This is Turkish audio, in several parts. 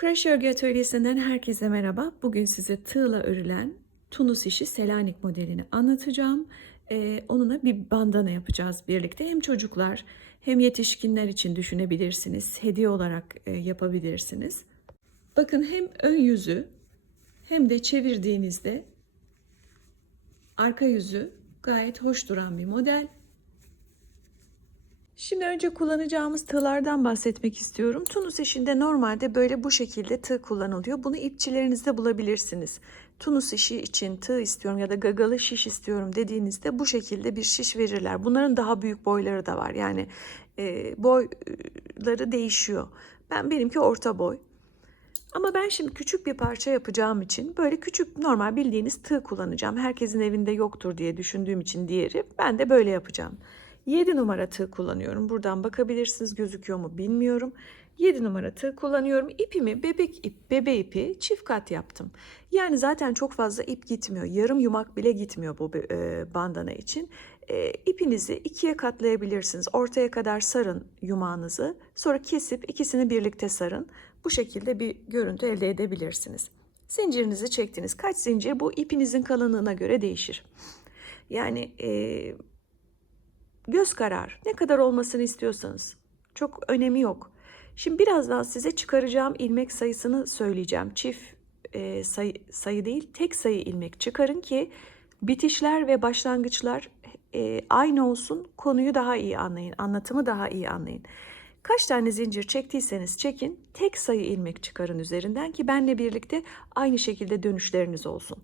Crash Örgü Atölyesi'nden herkese merhaba. Bugün size tığla örülen Tunus işi Selanik modelini anlatacağım. Ee, onunla bir bandana yapacağız birlikte. Hem çocuklar hem yetişkinler için düşünebilirsiniz. Hediye olarak e, yapabilirsiniz. Bakın hem ön yüzü hem de çevirdiğinizde arka yüzü gayet hoş duran bir model. Şimdi önce kullanacağımız tığlardan bahsetmek istiyorum. Tunus işinde normalde böyle bu şekilde tığ kullanılıyor. Bunu ipçilerinizde bulabilirsiniz. Tunus işi için tığ istiyorum ya da gagalı şiş istiyorum dediğinizde bu şekilde bir şiş verirler. Bunların daha büyük boyları da var. Yani e, boyları değişiyor. Ben benimki orta boy. Ama ben şimdi küçük bir parça yapacağım için böyle küçük normal bildiğiniz tığ kullanacağım. Herkesin evinde yoktur diye düşündüğüm için diğeri ben de böyle yapacağım. 7 numara tığ kullanıyorum. Buradan bakabilirsiniz gözüküyor mu bilmiyorum. 7 numara tığ kullanıyorum. İpimi bebek ip, bebe ipi çift kat yaptım. Yani zaten çok fazla ip gitmiyor. Yarım yumak bile gitmiyor bu e, bandana için. E, ipinizi ikiye katlayabilirsiniz. Ortaya kadar sarın yumağınızı. Sonra kesip ikisini birlikte sarın. Bu şekilde bir görüntü elde edebilirsiniz. Zincirinizi çektiniz. Kaç zincir? Bu ipinizin kalınlığına göre değişir. Yani e, göz karar. Ne kadar olmasını istiyorsanız. Çok önemi yok. Şimdi birazdan size çıkaracağım ilmek sayısını söyleyeceğim. Çift e, sayı, sayı değil, tek sayı ilmek çıkarın ki bitişler ve başlangıçlar e, aynı olsun. Konuyu daha iyi anlayın, anlatımı daha iyi anlayın. Kaç tane zincir çektiyseniz çekin, tek sayı ilmek çıkarın üzerinden ki benle birlikte aynı şekilde dönüşleriniz olsun.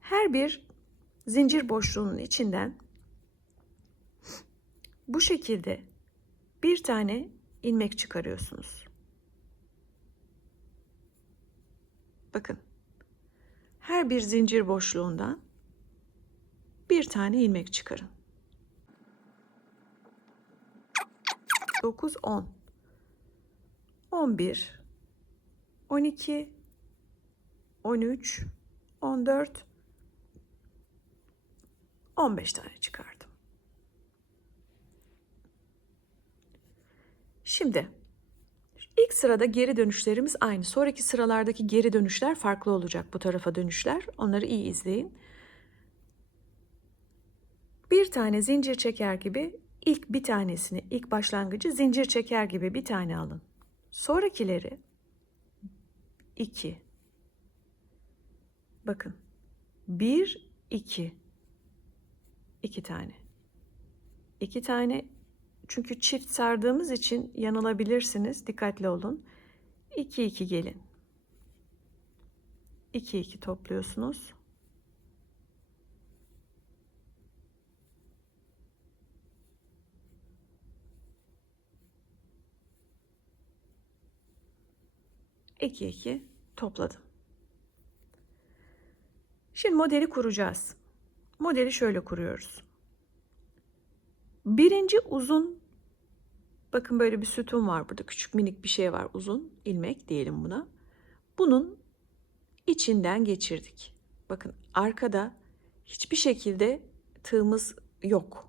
Her bir zincir boşluğunun içinden bu şekilde bir tane ilmek çıkarıyorsunuz. Bakın. Her bir zincir boşluğundan bir tane ilmek çıkarın. 9 10 11 12 13 14 15 tane çıkardım. Şimdi ilk sırada geri dönüşlerimiz aynı. Sonraki sıralardaki geri dönüşler farklı olacak bu tarafa dönüşler. Onları iyi izleyin. Bir tane zincir çeker gibi ilk bir tanesini, ilk başlangıcı zincir çeker gibi bir tane alın. Sonrakileri 2 Bakın. 1 2 2 tane. 2 tane çünkü çift sardığımız için yanılabilirsiniz. Dikkatli olun. 2 2 gelin. 2 2 topluyorsunuz. İki iki topladım. Şimdi modeli kuracağız. Modeli şöyle kuruyoruz. Birinci uzun bakın böyle bir sütun var burada küçük minik bir şey var uzun ilmek diyelim buna. Bunun içinden geçirdik. Bakın arkada hiçbir şekilde tığımız yok.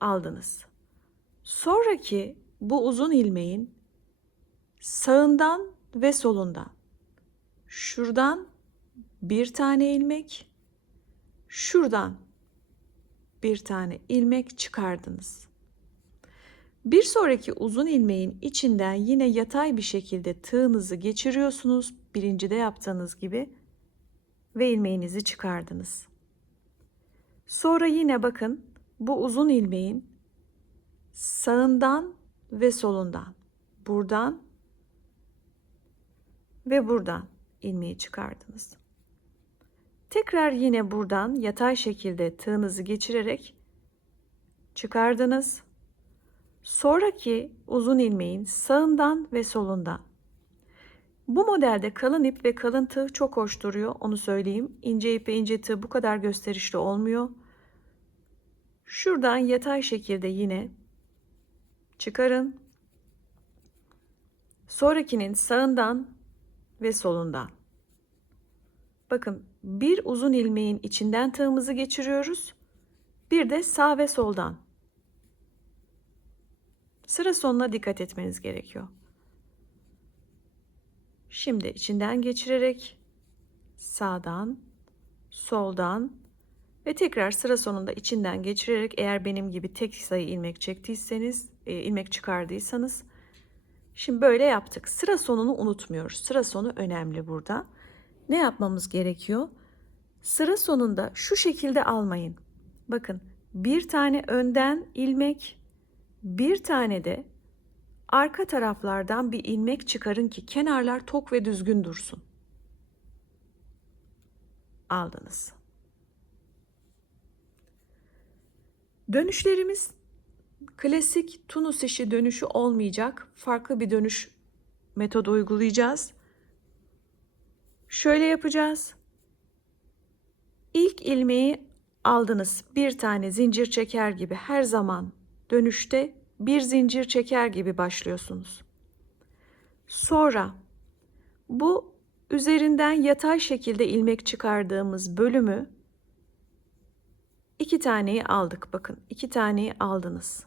Aldınız. Sonraki bu uzun ilmeğin sağından ve solundan şuradan bir tane ilmek şuradan bir tane ilmek çıkardınız. Bir sonraki uzun ilmeğin içinden yine yatay bir şekilde tığınızı geçiriyorsunuz. Birincide yaptığınız gibi ve ilmeğinizi çıkardınız. Sonra yine bakın bu uzun ilmeğin sağından ve solundan buradan ve buradan ilmeği çıkardınız. Tekrar yine buradan yatay şekilde tığınızı geçirerek çıkardınız. Sonraki uzun ilmeğin sağından ve solundan. Bu modelde kalın ip ve kalın tığ çok hoş duruyor. Onu söyleyeyim. İnce ip ve ince tığ bu kadar gösterişli olmuyor. Şuradan yatay şekilde yine çıkarın. Sonrakinin sağından ve solundan. Bakın bir uzun ilmeğin içinden tığımızı geçiriyoruz. Bir de sağ ve soldan. Sıra sonuna dikkat etmeniz gerekiyor. Şimdi içinden geçirerek sağdan, soldan ve tekrar sıra sonunda içinden geçirerek eğer benim gibi tek sayı ilmek çektiyseniz, e, ilmek çıkardıysanız şimdi böyle yaptık. Sıra sonunu unutmuyoruz. Sıra sonu önemli burada. Ne yapmamız gerekiyor? Sıra sonunda şu şekilde almayın. Bakın bir tane önden ilmek, bir tane de arka taraflardan bir ilmek çıkarın ki kenarlar tok ve düzgün dursun. Aldınız. Dönüşlerimiz klasik tunus işi dönüşü olmayacak. Farklı bir dönüş metodu uygulayacağız. Şöyle yapacağız. İlk ilmeği aldınız. Bir tane zincir çeker gibi her zaman dönüşte bir zincir çeker gibi başlıyorsunuz. Sonra bu üzerinden yatay şekilde ilmek çıkardığımız bölümü iki taneyi aldık. Bakın iki taneyi aldınız.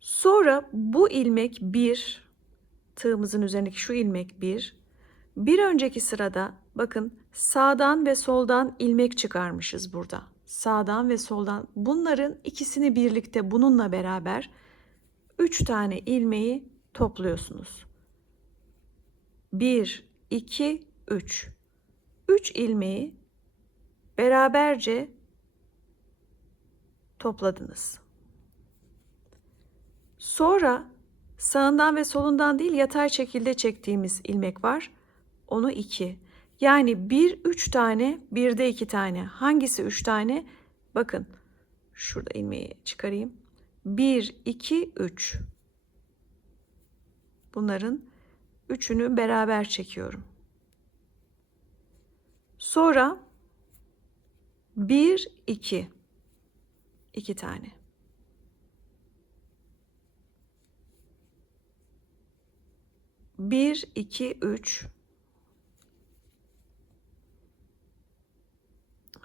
Sonra bu ilmek bir, tığımızın üzerindeki şu ilmek bir. Bir önceki sırada bakın sağdan ve soldan ilmek çıkarmışız burada. Sağdan ve soldan bunların ikisini birlikte bununla beraber 3 tane ilmeği topluyorsunuz. 1 2 3. 3 ilmeği beraberce topladınız. Sonra sağından ve solundan değil yatay şekilde çektiğimiz ilmek var. Onu 2. Yani bir üç tane, bir de iki tane. Hangisi üç tane? Bakın şurada ilmeği çıkarayım. Bir, iki, üç. Bunların üçünü beraber çekiyorum. Sonra bir, iki. iki tane. Bir, iki, üç.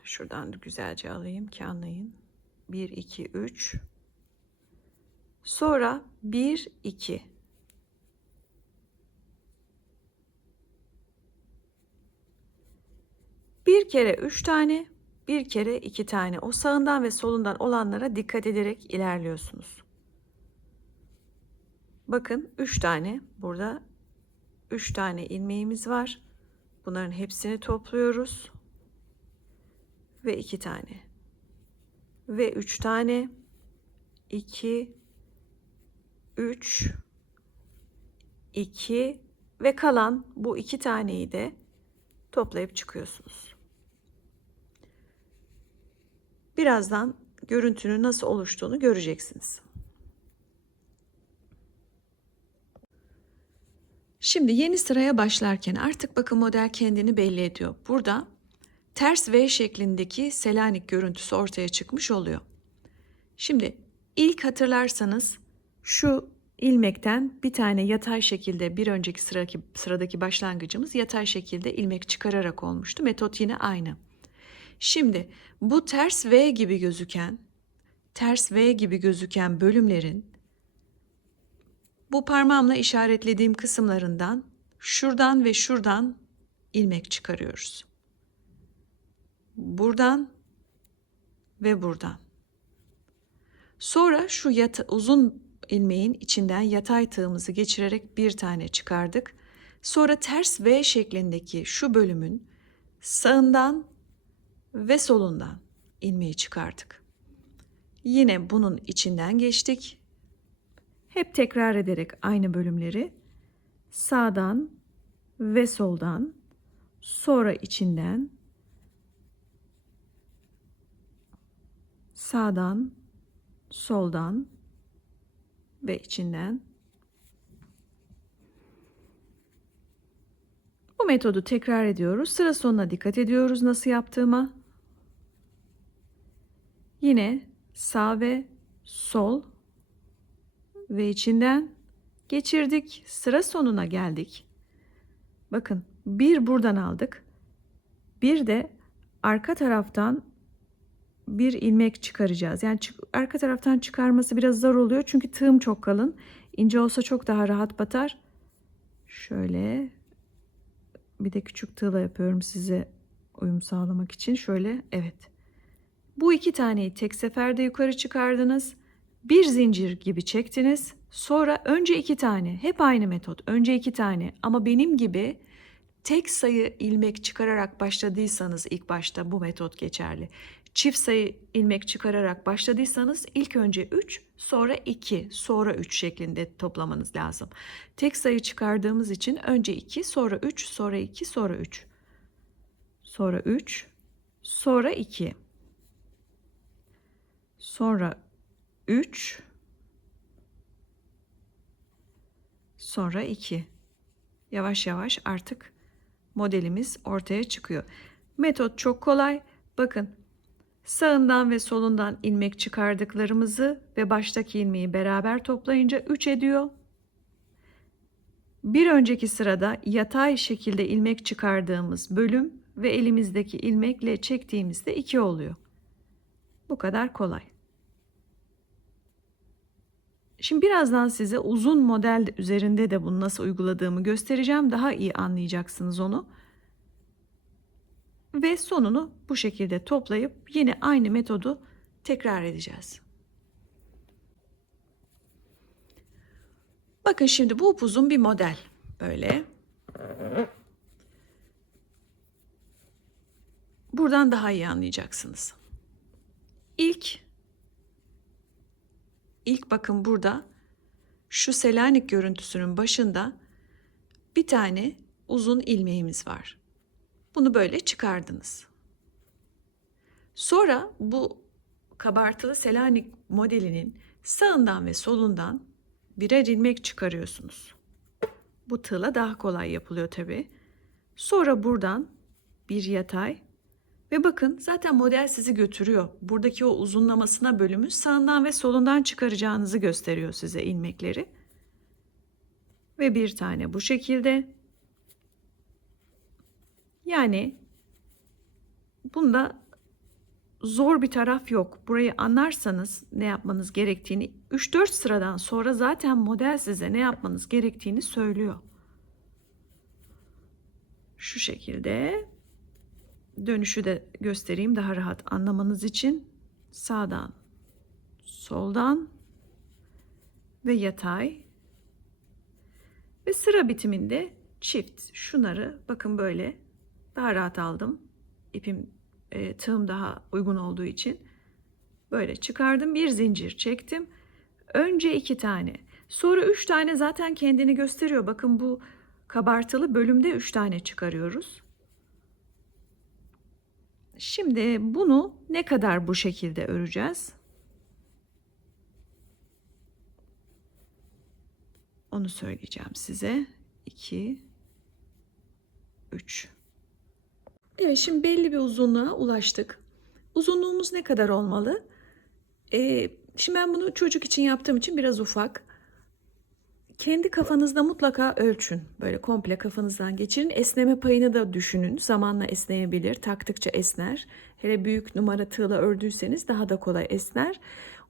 Şuradan da güzelce alayım ki anlayın. 1, 2, 3. Sonra 1, 2. Bir kere 3 tane, bir kere 2 tane. O sağından ve solundan olanlara dikkat ederek ilerliyorsunuz. Bakın 3 tane burada 3 tane ilmeğimiz var. Bunların hepsini topluyoruz ve iki tane ve üç tane iki üç iki ve kalan bu iki taneyi de toplayıp çıkıyorsunuz. Birazdan görüntünün nasıl oluştuğunu göreceksiniz. Şimdi yeni sıraya başlarken artık bakın model kendini belli ediyor. Burada ters V şeklindeki Selanik görüntüsü ortaya çıkmış oluyor. Şimdi ilk hatırlarsanız şu ilmekten bir tane yatay şekilde bir önceki sıradaki, sıradaki başlangıcımız yatay şekilde ilmek çıkararak olmuştu. Metot yine aynı. Şimdi bu ters V gibi gözüken ters V gibi gözüken bölümlerin bu parmağımla işaretlediğim kısımlarından şuradan ve şuradan ilmek çıkarıyoruz buradan ve buradan. Sonra şu yata, uzun ilmeğin içinden yatay tığımızı geçirerek bir tane çıkardık. Sonra ters V şeklindeki şu bölümün sağından ve solundan ilmeği çıkardık. Yine bunun içinden geçtik. Hep tekrar ederek aynı bölümleri sağdan ve soldan sonra içinden sağdan, soldan ve içinden. Bu metodu tekrar ediyoruz. Sıra sonuna dikkat ediyoruz nasıl yaptığıma. Yine sağ ve sol ve içinden geçirdik. Sıra sonuna geldik. Bakın bir buradan aldık. Bir de arka taraftan bir ilmek çıkaracağız. Yani çık- arka taraftan çıkarması biraz zor oluyor çünkü tığım çok kalın. İnce olsa çok daha rahat batar. Şöyle bir de küçük tığla yapıyorum size uyum sağlamak için. Şöyle evet. Bu iki taneyi tek seferde yukarı çıkardınız. Bir zincir gibi çektiniz. Sonra önce iki tane. Hep aynı metot. Önce iki tane. Ama benim gibi tek sayı ilmek çıkararak başladıysanız ilk başta bu metot geçerli. Çift sayı ilmek çıkararak başladıysanız ilk önce 3, sonra 2, sonra 3 şeklinde toplamanız lazım. Tek sayı çıkardığımız için önce 2, sonra 3, sonra 2, sonra 3. Sonra 3, sonra 2. Sonra 3, sonra 2. Yavaş yavaş artık modelimiz ortaya çıkıyor. Metot çok kolay. Bakın sağından ve solundan ilmek çıkardıklarımızı ve baştaki ilmeği beraber toplayınca 3 ediyor. Bir önceki sırada yatay şekilde ilmek çıkardığımız bölüm ve elimizdeki ilmekle çektiğimizde 2 oluyor. Bu kadar kolay. Şimdi birazdan size uzun model üzerinde de bunu nasıl uyguladığımı göstereceğim. Daha iyi anlayacaksınız onu. Ve sonunu bu şekilde toplayıp yine aynı metodu tekrar edeceğiz. Bakın şimdi bu upuzun bir model. Böyle. Buradan daha iyi anlayacaksınız. İlk ilk bakın burada şu Selanik görüntüsünün başında bir tane uzun ilmeğimiz var. Bunu böyle çıkardınız. Sonra bu kabartılı Selanik modelinin sağından ve solundan birer ilmek çıkarıyorsunuz. Bu tığla daha kolay yapılıyor tabi. Sonra buradan bir yatay ve bakın zaten model sizi götürüyor. Buradaki o uzunlamasına bölümü sağından ve solundan çıkaracağınızı gösteriyor size ilmekleri. Ve bir tane bu şekilde. Yani bunda zor bir taraf yok. Burayı anlarsanız ne yapmanız gerektiğini 3-4 sıradan sonra zaten model size ne yapmanız gerektiğini söylüyor. Şu şekilde dönüşü de göstereyim daha rahat anlamanız için. Sağdan, soldan ve yatay ve sıra bitiminde çift şunları bakın böyle daha rahat aldım. İpim e, tığım daha uygun olduğu için böyle çıkardım bir zincir çektim. Önce iki tane sonra üç tane zaten kendini gösteriyor. Bakın bu kabartılı bölümde üç tane çıkarıyoruz. Şimdi bunu ne kadar bu şekilde öreceğiz? Onu söyleyeceğim size. 2 3 Evet şimdi belli bir uzunluğa ulaştık. Uzunluğumuz ne kadar olmalı? Ee, şimdi ben bunu çocuk için yaptığım için biraz ufak. Kendi kafanızda mutlaka ölçün. Böyle komple kafanızdan geçirin. Esneme payını da düşünün. Zamanla esneyebilir. Taktıkça esner. Hele büyük numara tığla ördüyseniz daha da kolay esner.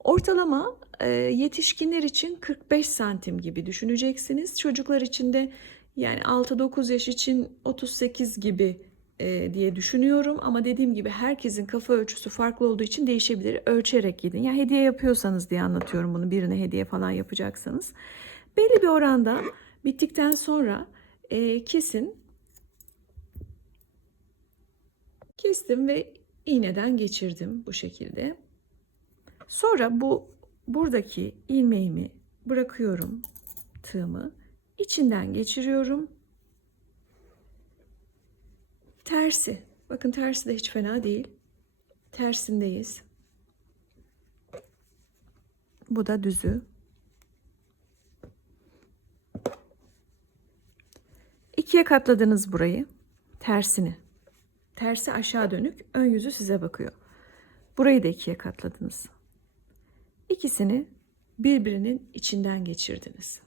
Ortalama e, yetişkinler için 45 santim gibi düşüneceksiniz. Çocuklar için de yani 6-9 yaş için 38 gibi e, diye düşünüyorum. Ama dediğim gibi herkesin kafa ölçüsü farklı olduğu için değişebilir. Ölçerek gidin. Ya hediye yapıyorsanız diye anlatıyorum bunu. Birine hediye falan yapacaksanız. Belli bir oranda bittikten sonra e, kesin. Kestim ve iğneden geçirdim bu şekilde. Sonra bu buradaki ilmeğimi bırakıyorum tığımı. içinden geçiriyorum. Tersi. Bakın tersi de hiç fena değil. Tersindeyiz. Bu da düzü. İkiye katladınız burayı. Tersini. Tersi aşağı dönük. Ön yüzü size bakıyor. Burayı da ikiye katladınız. İkisini birbirinin içinden geçirdiniz.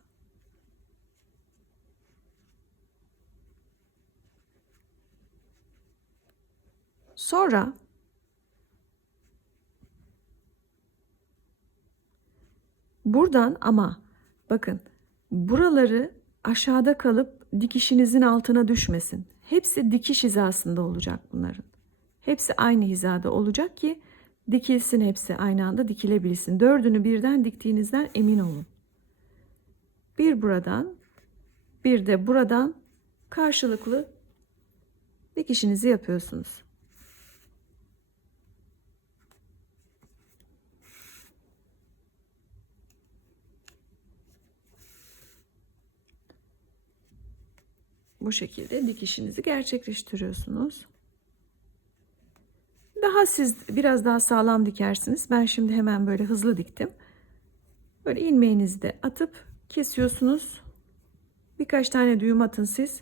Sonra buradan ama bakın buraları aşağıda kalıp dikişinizin altına düşmesin. Hepsi dikiş hizasında olacak bunların. Hepsi aynı hizada olacak ki dikilsin hepsi aynı anda dikilebilsin. Dördünü birden diktiğinizden emin olun. Bir buradan bir de buradan karşılıklı dikişinizi yapıyorsunuz. Bu şekilde dikişinizi gerçekleştiriyorsunuz. Daha siz biraz daha sağlam dikersiniz. Ben şimdi hemen böyle hızlı diktim. Böyle ilmeğinizi de atıp kesiyorsunuz. Birkaç tane düğüm atın siz.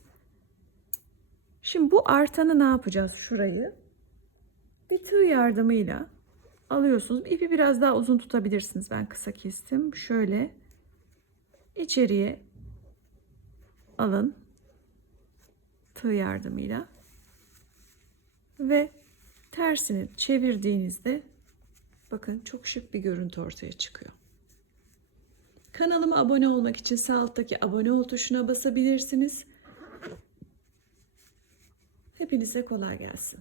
Şimdi bu artanı ne yapacağız şurayı? Bir tığ yardımıyla alıyorsunuz. İpi biraz daha uzun tutabilirsiniz. Ben kısa kestim. Şöyle içeriye alın tığ yardımıyla ve tersini çevirdiğinizde bakın çok şık bir görüntü ortaya çıkıyor. Kanalıma abone olmak için sağ alttaki abone ol tuşuna basabilirsiniz. Hepinize kolay gelsin.